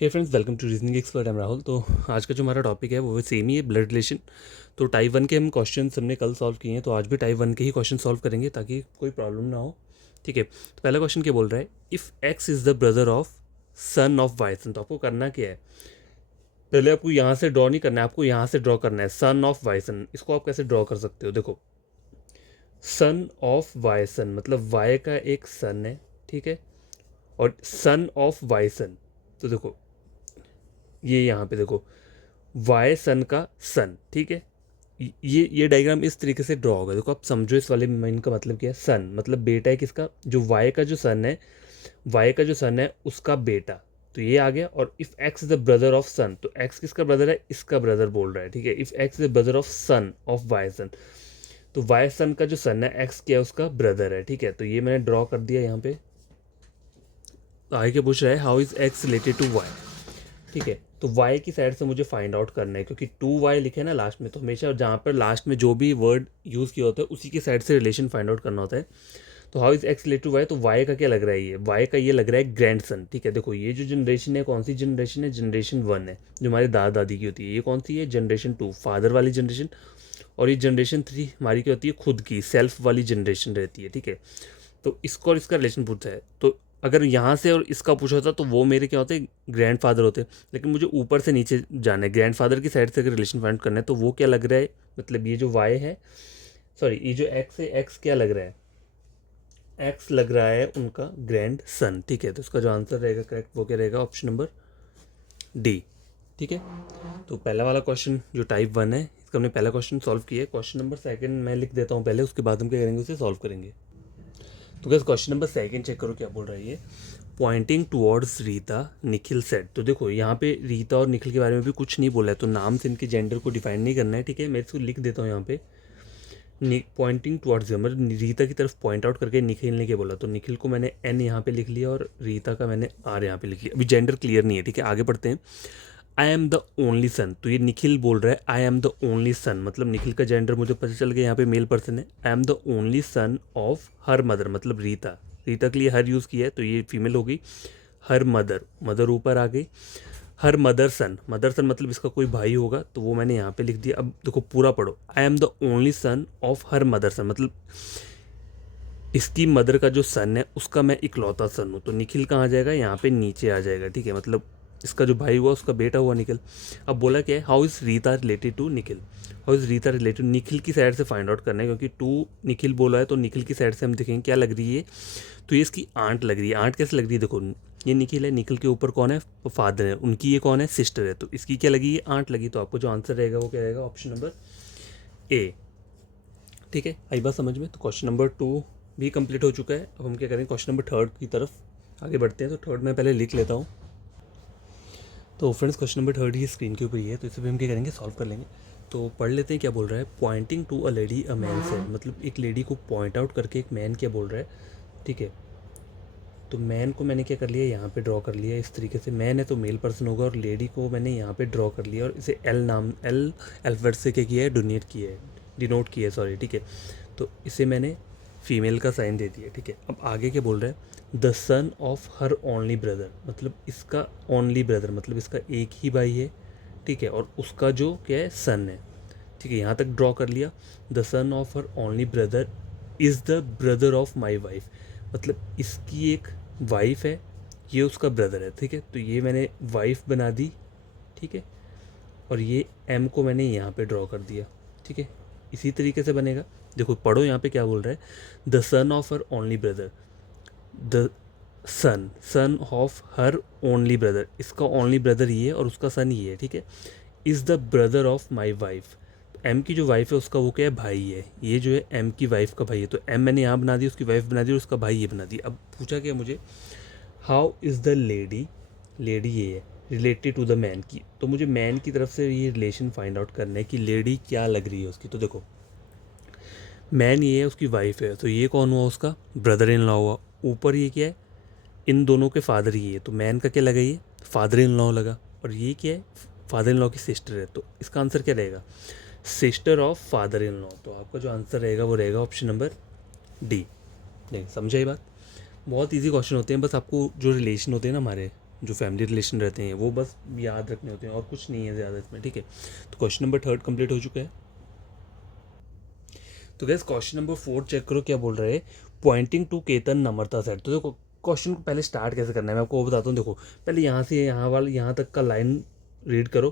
Hey friends, welcome to reasoning expert. Am Rahul. तो आज का जो हमारा टॉपिक है वो सेम ही है, ब्लड रिलेशन। तो टाइप 1 के हम क्वेश्चन हमने कल सॉल्व किए हैं, तो आज भी टाइप 1 के ही क्वेश्चन सॉल्व करेंगे ताकि कोई प्रॉब्लम ना हो। ठीक है, तो पहला क्वेश्चन क्या बोल रहा है, if X is the brother of son of Y son. तो आपको करना क्या है, पहले आपको यहाँ से ड्रॉ नहीं करना है, आपको यहाँ से ड्रॉ करना है सन ऑफ वाई सन। इसको आप कैसे ड्रॉ कर सकते हो, देखो सन ऑफ वाई सन मतलब वाई का एक सन है, ठीक है, और सन ऑफ वाई सन। तो देखो ये यहाँ पे देखो वाई सन का सन, ठीक है। ये डायग्राम इस तरीके से ड्रॉ होगा। देखो आप समझो इस वाले में इनका मतलब क्या है, सन मतलब बेटा है किसका, जो वाई का जो सन है, वाई का जो सन है उसका बेटा। तो ये आ गया। और if X is the brother of son, तो एक्स किसका ब्रदर है, इसका ब्रदर बोल रहा है, ठीक है। If X is the brother of son of Y son, तो वाई सन का जो सन है एक्स क्या है, उसका ब्रदर है, ठीक है। तो ये मैंने ड्रॉ कर दिया यहाँ पे। तो आगे क्या पूछ रहा है, how is X related to Y, ठीक है। तो y की साइड से मुझे फाइंड आउट करना है, क्योंकि 2y लिखे ना लास्ट में, तो हमेशा जहाँ पर लास्ट में जो भी वर्ड यूज़ किया होता है उसी की साइड से रिलेशन फाइंड आउट करना होता है। तो how is X related to Y, तो y का क्या लग रहा है, ये y का ये लग रहा है ग्रैंड सन, ठीक है। देखो ये जो जनरेशन है कौन सी जनरेशन है, जनरेशन 1 है, जो हमारे दादा दादी की होती है। ये कौन सी है, जनरेशन 2, फादर वाली जनरेशन। और ये जनरेशन 3 हमारी क्या होती है, खुद की सेल्फ वाली जनरेशन रहती है, ठीक है। तो इसको और इसका रिलेशन पूछा है, तो अगर यहाँ से और इसका पूछा होता तो वो मेरे क्या होते, ग्रैंड फादर होते। लेकिन मुझे ऊपर से नीचे जाना है, ग्रैंड फादर की साइड से अगर रिलेशन फाइंड करना है, तो वो क्या लग रहा है, मतलब ये जो वाई है, सॉरी ये जो एक्स है, एक्स क्या लग रहा है, एक्स लग रहा है उनका ग्रैंड सन, ठीक है। तो इसका जो आंसर रहेगा करेक्ट वो क्या रहेगा, ऑप्शन नंबर डी, ठीक है। तो पहला वाला क्वेश्चन जो टाइप 1 है, इसका हमने पहला क्वेश्चन सॉल्व किया है। क्वेश्चन नंबर सेकंड मैं लिख देता हूँ पहले, उसके बाद हम क्या करेंगे, उसे सॉल्व करेंगे। तो क्या क्वेश्चन नंबर सेकंड चेक करो क्या बोल रहा है ये, pointing towards Rita Nikhil set. तो देखो यहाँ पे रीता और निखिल के बारे में भी कुछ नहीं बोला है, तो नाम से इनके जेंडर को डिफाइन नहीं करना है, ठीक है। मैं इसको लिख देता हूँ यहाँ पे, पॉइंटिंग टुवर्ड्स, मतलब रीता की तरफ पॉइंट आउट करके निखिल ने क्या बोला, तो निखिल को मैंने एन यहाँ पे लिख लिया और रीता का मैंने आर यहाँ पे लिख लिया। अभी जेंडर क्लियर नहीं है, ठीक है, आगे बढ़ते हैं। I am the only son, तो ये निखिल बोल रहा है I am the only son, मतलब निखिल का जेंडर मुझे पता चल गया, यहाँ पे मेल पर्सन है। I am the only son of her mother, मतलब रीता, रीता के लिए हर यूज़ किया है तो ये फीमेल हो गई। हर मदर, मदर ऊपर आ गई। हर मदर सन, मदर सन मतलब इसका कोई भाई होगा, तो वो मैंने यहाँ पे लिख दिया। अब देखो पूरा पढ़ो, I am the only son of her mother सन, मतलब इसकी मदर का जो सन है उसका मैं इकलौता सन हूँ। तो निखिल कहाँ आ जाएगा, यहाँ पे नीचे आ जाएगा, ठीक है। मतलब इसका जो भाई हुआ उसका बेटा हुआ निखिल। अब बोला क्या है, how is Rita related to Nikhil, how is Rita related, Nikhil की साइड से फाइंड आउट करना है, क्योंकि टू निखिल बोला है तो निखिल की साइड से हम देखेंगे क्या लग रही है। तो ये इसकी आंट लग रही है। आंट कैसे लग रही है, देखो ये निखिल है, निखिल के ऊपर कौन है, फादर है, उनकी ये कौन है, सिस्टर है, तो इसकी क्या लगी, ये आंट लगी। तो आपको जो आंसर रहेगा वो क्या रहेगा, ऑप्शन नंबर ए, ठीक है। आई बात समझ में। तो क्वेश्चन नंबर 2 भी कंप्लीट हो चुका है। अब हम क्या करें, क्वेश्चन नंबर थर्ड की तरफ आगे बढ़ते हैं। तो थर्ड मैं पहले लिख लेता हूँ। तो फ्रेंड्स क्वेश्चन नंबर थर्ड ही स्क्रीन के ऊपर ही है, तो इसे भी हम क्या करेंगे, सॉल्व कर लेंगे। तो पढ़ लेते हैं क्या बोल रहा है, pointing to a lady a man से, मतलब एक लेडी को पॉइंट आउट करके एक मैन क्या बोल रहा है, ठीक है। तो मैन को मैंने क्या कर लिया, यहाँ पे ड्रॉ कर लिया इस तरीके से। मैन है तो मेल पर्सन होगा, और लेडी को मैंने यहाँ पे ड्रॉ कर लिया और इसे एल नाम, एल अल्फाबेट से क्या किया है, डोनेट किया है, डिनोट किया है, सॉरी, ठीक है। तो इसे मैंने फीमेल का साइन दे दिया, ठीक है। अब आगे क्या बोल रहा है, the son of her only brother, मतलब इसका ओनली ब्रदर मतलब इसका एक ही भाई है, ठीक है, और उसका जो क्या है, सन है, ठीक है। यहाँ तक ड्रॉ कर लिया। The son of her only brother is the brother of my wife, मतलब इसकी एक वाइफ है, ये उसका ब्रदर है, ठीक है। तो ये मैंने वाइफ बना दी, ठीक है। और ये एम को मैंने यहाँ पे ड्रॉ कर दिया, ठीक है। इसी तरीके से बनेगा। देखो पढ़ो यहाँ पे क्या बोल रहा है, the son of her only brother, the son, son of her only brother, इसका ओनली ब्रदर ये है और उसका सन ये है, ठीक है। Is the brother of my wife, M की जो वाइफ है उसका वो क्या है, भाई है, ये जो है एम की वाइफ का भाई है। तो एम मैंने यहाँ बना दी, उसकी वाइफ बना दी और उसका भाई ये बना दी। अब पूछा क्या मुझे, how is the lady, lady ये है रिलेटेड टू द मैन की, तो मुझे मैन की तरफ से ये रिलेशन फाइंड आउट करना है कि लेडी क्या लग रही है उसकी। तो देखो मैन ये है, उसकी वाइफ है, तो ये कौन हुआ, उसका ब्रदर इन लॉ हुआ। ऊपर ये क्या है, इन दोनों के फादर ही है, तो मैन का क्या लगा, ये फादर इन लॉ लगा। और ये क्या है, फादर इन लॉ की सिस्टर है, तो इसका आंसर क्या रहेगा, sister of father in law. तो आपका जो आंसर रहेगा वो रहेगा ऑप्शन नंबर डी। नहीं समझा ये बात, बहुत इजी क्वेश्चन होते हैं, बस आपको जो रिलेशन होते हैं ना हमारे जो फैमिली रिलेशन रहते हैं वो बस याद रखने होते हैं और कुछ नहीं है ज़्यादा इसमें, ठीक है। तो क्वेश्चन नंबर 3 कंप्लीट हो चुका है। तो गैस क्वेश्चन नंबर 4 चेक करो क्या बोल रहे हैं, pointing to Ketan Namrata said. तो देखो क्वेश्चन को पहले स्टार्ट कैसे करना है मैं आपको वो बताता हूँ। देखो पहले यहाँ से यहाँ तक का लाइन रीड करो,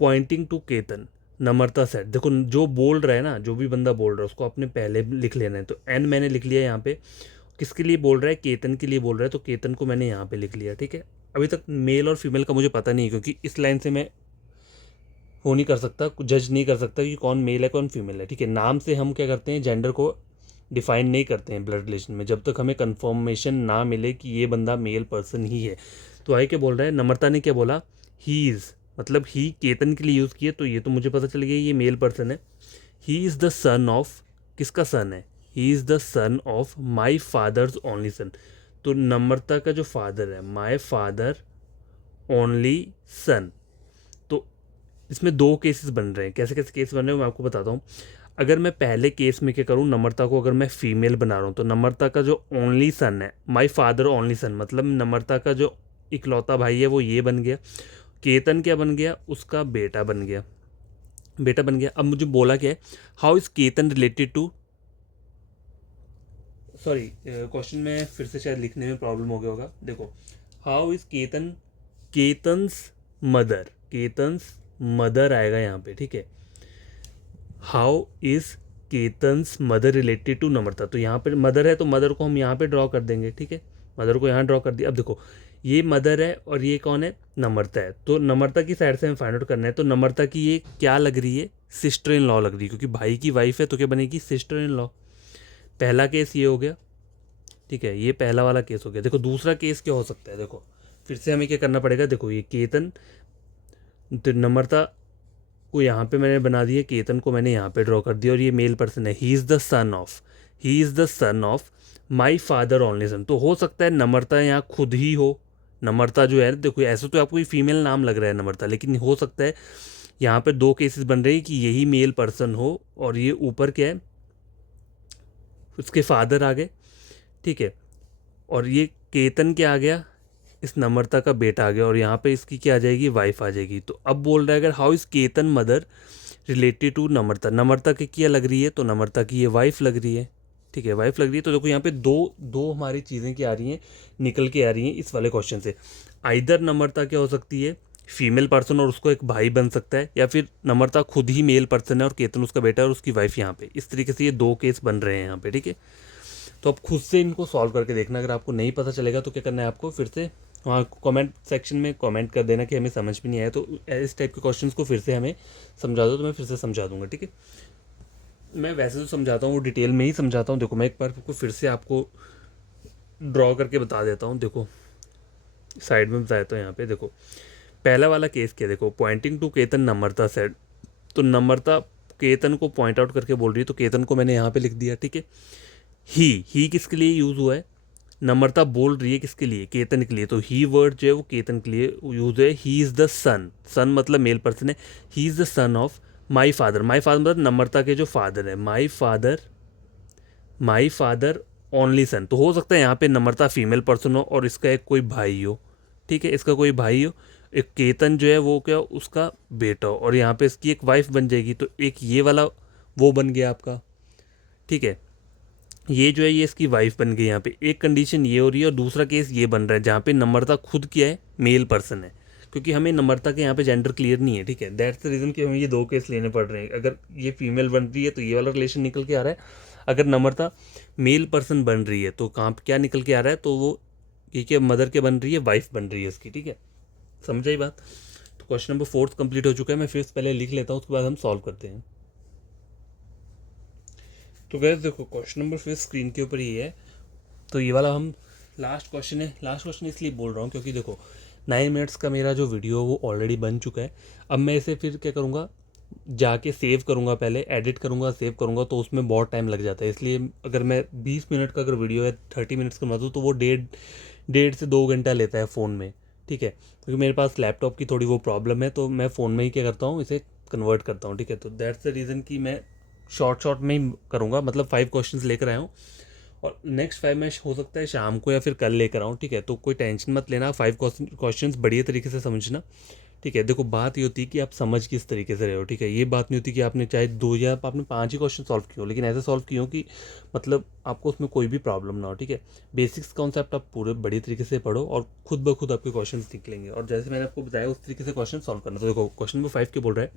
pointing to Ketan Namrata said. देखो जो बोल रहा है ना, जो भी बंदा बोल रहा है उसको आपने पहले लिख लेना है। तो एन मैंने लिख लिया यहाँ पे, किसके लिए बोल रहा है, केतन के लिए बोल रहा है, तो केतन को मैंने यहाँ पे लिख लिया, ठीक है। अभी तक मेल और फीमेल का मुझे पता नहीं है, क्योंकि इस लाइन से मैं वो नहीं कर सकता, जज नहीं कर सकता कि कौन मेल है कौन फीमेल है, ठीक है। नाम से हम क्या करते हैं, जेंडर को डिफाइन नहीं करते हैं ब्लड रिलेशन में, जब तक हमें कंफर्मेशन ना मिले कि ये बंदा मेल पर्सन ही है। तो आई क्या बोल रहा है, नम्रता ने क्या बोला, ही इज़, मतलब ही केतन के लिए यूज़ किए, तो ये तो मुझे पता चल गया ये मेल पर्सन है। He is the son of, किसका सन है, he is the son of my father's only son. तो नम्रता का जो फादर है, माई फादर ओनली सन। तो इसमें दो केसेस बन रहे हैं। कैसे कैसे केस बन रहे हैं मैं आपको बताता हूँ। अगर मैं पहले केस में क्या करूँ, नम्रता को अगर मैं फीमेल बना रहा हूँ, तो नम्रता का जो ओनली सन है, माय फादर ओनली सन, मतलब नम्रता का जो इकलौता भाई है वो ये बन गया। केतन क्या बन गया, उसका बेटा बन गया, बेटा बन गया। अब मुझे बोला क्या है, how is Ketan related to, sorry question में फिर से शायद लिखने में प्रॉब्लम हो गया होगा। देखो how is Ketan, Ketan's mother, Ketan's mother आएगा यहाँ पे, ठीक है। How is Ketan's mother related to Namrata, तो यहाँ पे मदर है तो मदर को हम यहाँ पे ड्रॉ कर देंगे, ठीक है। मदर को यहाँ ड्रॉ कर दिया। अब देखो ये मदर है और ये कौन है, नम्रता है। तो नम्रता की साइड से हमें फाइंड आउट करना है। तो नम्रता की ये क्या लग रही है, सिस्टर इन लॉ लग रही है, क्योंकि भाई की वाइफ है तो क्या बनेगी, सिस्टर इन लॉ। पहला केस ये हो गया, ठीक है, ये पहला वाला केस हो गया। देखो दूसरा केस क्या हो सकता है, देखो फिर से हमें क्या करना पड़ेगा। देखो ये केतन, तो नम्रता को यहाँ पे मैंने बना दिया, केतन को मैंने यहाँ पे ड्रॉ कर दिया, और ये मेल पर्सन है, he is the son of, he is the son of my father only son. तो हो सकता है नम्रता यहाँ खुद ही हो। नम्रता जो है, देखो ऐसे तो आपको फीमेल नाम लग रहा है नम्रता, लेकिन हो सकता है यहाँ पे दो केसेस बन रहे हैं कि यही मेल पर्सन हो और ये ऊपर क्या है, उसके फादर आ गए, ठीक है। और ये केतन क्या आ गया, इस नम्रता का बेटा आ गया, और यहाँ पे इसकी क्या आ जाएगी, वाइफ आ जाएगी। तो अब बोल रहा है अगर how is Ketan mother related to Namrata, Namrata की क्या लग रही है, तो नम्रता की ये वाइफ लग रही है, ठीक है, वाइफ लग रही है। तो देखो यहाँ पे दो दो हमारी चीज़ें क्या आ रही हैं, निकल के आ रही हैं इस वाले क्वेश्चन से। आइदर नम्रता क्या हो सकती है, फीमेल पर्सन और उसको एक भाई बन सकता है, या फिर नम्रता खुद ही मेल पर्सन है और केतन उसका बेटा है और उसकी वाइफ यहाँ पे। इस तरीके से ये दो केस बन रहे हैं यहाँ पे, ठीक है। तो आप खुद से इनको सॉल्व करके देखना। अगर आपको नहीं पता चलेगा तो क्या करना है आपको, फिर से वहाँ कमेंट सेक्शन में कमेंट कर देना कि हमें समझ में नहीं आया, तो इस टाइप के क्वेश्चंस को फिर से हमें समझा दो, तो मैं फिर से समझा दूंगा, ठीक है। मैं वैसे तो समझाता हूँ वो डिटेल में ही समझाता हूँ। देखो मैं एक बार आपको फिर से आपको ड्रॉ करके बता देता हूँ। देखो साइड में बताया तो यहाँ पे देखो पहला वाला केस क्या, देखो pointing to Ketan Namrata said. तो नम्रता केतन को पॉइंट आउट करके बोल रही है, तो केतन को मैंने यहाँ पे लिख दिया, ठीक है। ही किसके लिए यूज़ हुआ है, नम्रता बोल रही है किसके लिए, केतन के लिए, तो ही वर्ड जो है वो केतन के लिए यूज है। ही इज़ द सन, सन मतलब मेल पर्सन है, he is the son of my father, my father मतलब नम्रता के जो फादर है, माई फादर ओनली सन। तो हो सकता है यहाँ पे नम्रता फीमेल पर्सन हो और इसका एक कोई भाई हो, ठीक है, इसका कोई भाई हो। एक केतन जो है वो क्या, उसका बेटा हो, और यहाँ पे इसकी एक वाइफ बन जाएगी। तो एक ये वाला वो बन गया आपका, ठीक है। ये जो है ये इसकी वाइफ बन गई। यहाँ पे एक कंडीशन ये हो रही है, और दूसरा केस ये बन रहा है जहाँ पे नम्रता खुद क्या है, मेल पर्सन है, क्योंकि हमें नम्रता के यहाँ पे जेंडर क्लियर नहीं है, ठीक है। दैट्स द रीज़न कि हमें ये दो केस लेने पड़ रहे हैं। अगर ये फीमेल बन रही है तो ये वाला रिलेशन निकल के आ रहा है, अगर नम्रता मेल पर्सन बन रही है तो कहाँ पे क्या निकल के आ रहा है, तो वो ये क्या मदर के बन रही है, वाइफ बन रही है इसकी, ठीक है। समझ आई बात। तो क्वेश्चन नंबर 4 कंप्लीट हो चुका है। मैं फिर पहले लिख लेता हूँ, उसके बाद हम सॉल्व करते हैं। तो गैस देखो क्वेश्चन नंबर 5 स्क्रीन के ऊपर ये है। तो ये वाला हम लास्ट क्वेश्चन है, लास्ट क्वेश्चन इसलिए बोल रहा हूँ क्योंकि देखो 9 मिनट्स का मेरा जो वीडियो है वो ऑलरेडी बन चुका है। अब मैं इसे फिर क्या करूँगा, जाके सेव करूँगा, पहले एडिट करूँगा, सेव करूँगा, तो उसमें बहुत टाइम लग जाता है। इसलिए अगर मैं 20 मिनट का अगर वीडियो है 30 मिनट्स का बना दूँ तो वो डेढ़ से 2 घंटा लेता है फ़ोन में, ठीक है। क्योंकि मेरे पास लैपटॉप की थोड़ी वो प्रॉब्लम है, तो मैं फ़ोन में ही क्या करता हूँ, इसे कन्वर्ट करता हूँ, ठीक है। तो दैट्स द रीज़न कि मैं शॉर्ट में ही करूँगा, मतलब 5 क्वेश्चंस लेकर आया हूँ और नेक्स्ट 5 मैं हो सकता है शाम को या फिर कल लेकर आऊँ, ठीक है। तो कोई टेंशन मत लेना, 5 क्वेश्चंस बढ़िया तरीके से समझना, ठीक है। देखो बात ये होती है कि आप समझ किस तरीके से रहे हो, ठीक है। ये बात नहीं होती कि आपने चाहे 2 या आपने 5 ही क्वेश्चन सॉल्व किए हो, लेकिन ऐसे सॉल्व किए हो कि मतलब आपको उसमें कोई भी प्रॉब्लम ना हो, ठीक है। बेसिक्स कॉन्सेप्ट आप पूरे बढ़िया तरीके से पढ़ो और खुद ब खुद आपके क्वेश्चन निकलेंगे। और जैसे मैंने आपको बताया उस तरीके से क्वेश्चन सॉल्व करना। तो देखो क्वेश्चन नंबर 5 के बोल रहा है,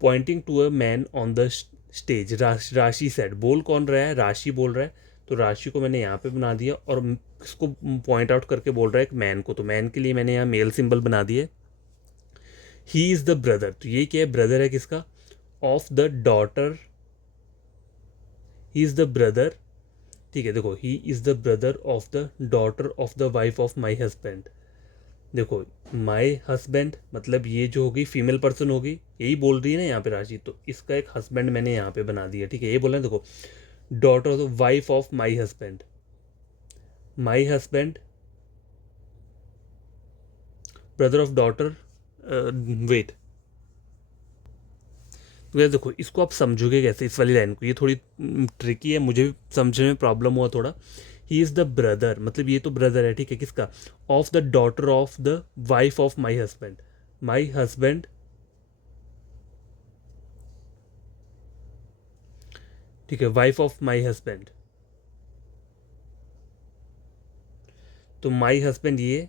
pointing to a man on the stage, Rashi said, बोल कौन रहा है, राशि बोल रहा है। तो राशि को मैंने यहाँ पे बना दिया और इसको पॉइंट आउट करके बोल रहा है एक मैन को, तो मैन के लिए मैंने यहाँ मेल सिंबल बना दिया। ही इज़ द ब्रदर, तो ये क्या है, ब्रदर है किसका, of the daughter, he is the brother, ठीक है। देखो he is the brother of the daughter of the wife of my husband. देखो माई हस्बैंड मतलब ये जो होगी फीमेल पर्सन होगी, यही बोल रही है ना यहाँ पे राशि, तो इसका एक हस्बैंड मैंने यहाँ पे बना दिया, ठीक है। ये बोला है देखो, daughter of the wife of my husband, my husband brother of daughter, wait. तो यार देखो इसको आप समझोगे कैसे इस वाली लाइन को, ये थोड़ी ट्रिकी है, मुझे भी समझने में प्रॉब्लम हुआ थोड़ा। ही इज़ द ब्रदर मतलब ये तो ब्रदर है, ठीक है, किसका, of the daughter of the wife of my husband, my husband, ठीक है, वाइफ ऑफ माई हस्बैंड। तो माई हस्बैंड ये,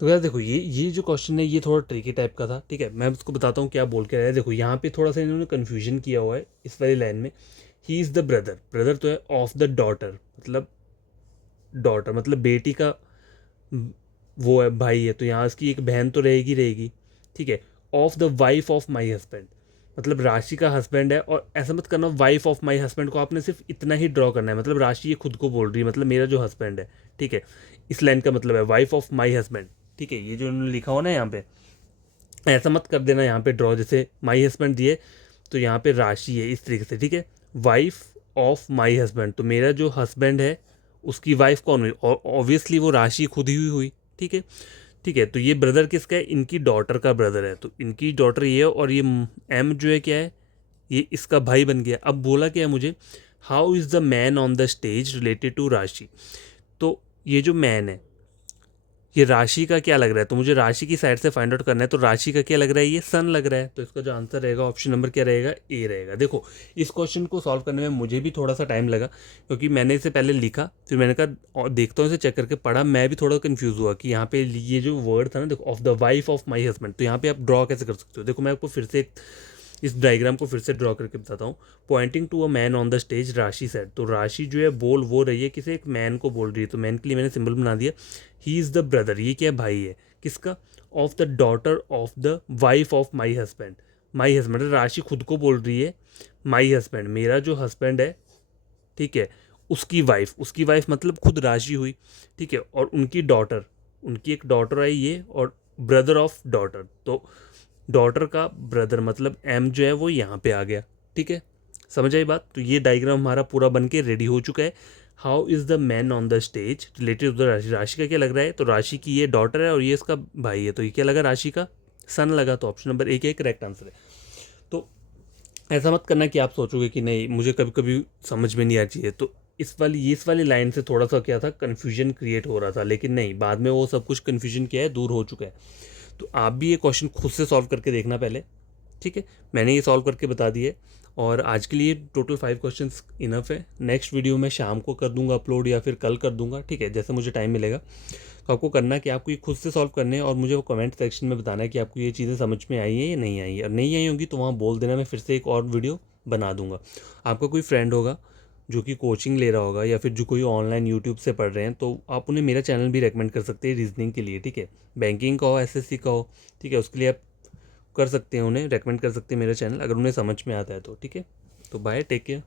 तो यार देखो ये जो क्वेश्चन है ये थोड़ा ट्रिकी टाइप का था, ठीक है। मैं उसको बताता हूँ क्या बोल के आया है। देखो यहाँ पे थोड़ा सा इन्होंने कन्फ्यूजन किया हुआ है इस वाली लाइन में। He is the brother, brother तो है ऑफ द डॉटर, मतलब डॉटर मतलब बेटी का वो है, भाई है, तो यहाँ इसकी एक बहन तो रहेगी रहेगी, ठीक है। Of the wife of my husband मतलब राशि का हस्बैंड है, और ऐसा मत करना वाइफ ऑफ माई हस्बैंड को आपने सिर्फ इतना ही ड्रॉ करना है, मतलब राशि ये खुद को बोल रही है, मतलब मेरा जो हस्बैंड है, ठीक है। इस लाइन का मतलब है वाइफ ऑफ माई हस्बैंड, ठीक है। ये जो उन्होंने लिखा हो ना यहाँ पे, ऐसा मत कर देना यहाँ पे ड्रॉ, जैसे माई हस्बैंड दिए तो यहाँ पे राशि है इस तरीके से, ठीक है। वाइफ ऑफ माई हस्बैंड, तो मेरा जो हस्बैंड है उसकी वाइफ कौन हुई, ऑब्वियसली वो राशि खुद ही हुई, ठीक है। ठीक है, तो ये ब्रदर किसका है, इनकी डॉटर का ब्रदर है, तो इनकी डॉटर ये है, और ये एम जो है क्या है, ये इसका भाई बन गया। अब बोला क्या है मुझे, how is the man on the stage related to Rashi, तो ये जो मैन है ये राशि का क्या लग रहा है, तो मुझे राशि की साइड से फाइंड आउट करना है। तो राशि का क्या लग रहा है, ये सन लग रहा है, तो इसका जो आंसर रहेगा ऑप्शन नंबर क्या रहेगा, ए रहेगा। देखो इस क्वेश्चन को सॉल्व करने में मुझे भी थोड़ा सा टाइम लगा, क्योंकि मैंने इसे पहले लिखा, फिर मैंने कहा और देखता हूँ इसे चेक करके पढ़ा, मैं भी थोड़ा कन्फ्यूज़ हुआ कि यहाँ पे ये जो वर्ड था ना, देखो of the wife of my husband, तो यहाँ पे आप ड्रॉ कैसे कर सकते हो। देखो मैं आपको फिर से इस डायग्राम को फिर से ड्रॉ करके बताता हूँ। Pointing to a man on the stage, Rashi said, तो राशि जो है बोल वो रही है किसे, एक मैन को बोल रही है, तो मैन के लिए मैंने सिंबल बना दिया। ही इज़ द ब्रदर, ये क्या भाई है किसका, of the daughter of the wife of my husband, my husband राशि खुद को बोल रही है, माई हस्बैंड मेरा जो हस्बैंड है, ठीक है, उसकी वाइफ मतलब खुद राशि हुई, ठीक है, और उनकी डॉटर, उनकी एक डॉटर आई ये, और ब्रदर ऑफ डॉटर, तो डॉटर का ब्रदर मतलब एम जो है वो यहाँ पे आ गया, ठीक है। समझ आई बात, तो ये डायग्राम हमारा पूरा बन के रेडी हो चुका है। How is the man on the stage related to the Rashi, Rashi का क्या लग रहा है, तो राशि की ये डॉटर है और ये इसका भाई है, तो ये क्या लगा, राशि का सन लगा, तो ऑप्शन नंबर एक करेक्ट आंसर है। तो ऐसा मत करना कि आप सोचोगे कि नहीं मुझे कभी कभी समझ में नहीं आ चाहिए, तो इस वाली लाइन से थोड़ा सा क्या था, कन्फ्यूजन क्रिएट हो रहा था, लेकिन नहीं, बाद में वो सब कुछ कन्फ्यूजन क्या है दूर हो चुका है। तो आप भी ये क्वेश्चन खुद से सॉल्व करके देखना पहले, ठीक है। मैंने ये सॉल्व करके बता दिए, और आज के लिए टोटल 5 क्वेश्चंस इनफ है। नेक्स्ट वीडियो मैं शाम को कर दूंगा अपलोड या फिर कल कर दूंगा, ठीक है, जैसे मुझे टाइम मिलेगा। तो आपको करना है कि आपको ये खुद से सॉल्व करने हैं, और मुझे वो कमेंट सेक्शन में बताना है कि आपको ये चीज़ें समझ में आई है या नहीं आई है, और नहीं आई होंगी तो वहाँ बोल देना, मैं फिर से एक और वीडियो बना दूंगा। आपका कोई फ्रेंड होगा जो कि कोचिंग ले रहा होगा, या फिर जो कोई ऑनलाइन यूट्यूब से पढ़ रहे हैं, तो आप उन्हें मेरा चैनल भी रेकमेंड कर सकते हैं रीजनिंग के लिए, ठीक है। बैंकिंग का हो, एसएससी का हो, ठीक है, उसके लिए आप कर सकते हैं, उन्हें रेकमेंड कर सकते हैं मेरा चैनल, अगर उन्हें समझ में आता है तो, ठीक है। तो बाय, टेक केयर।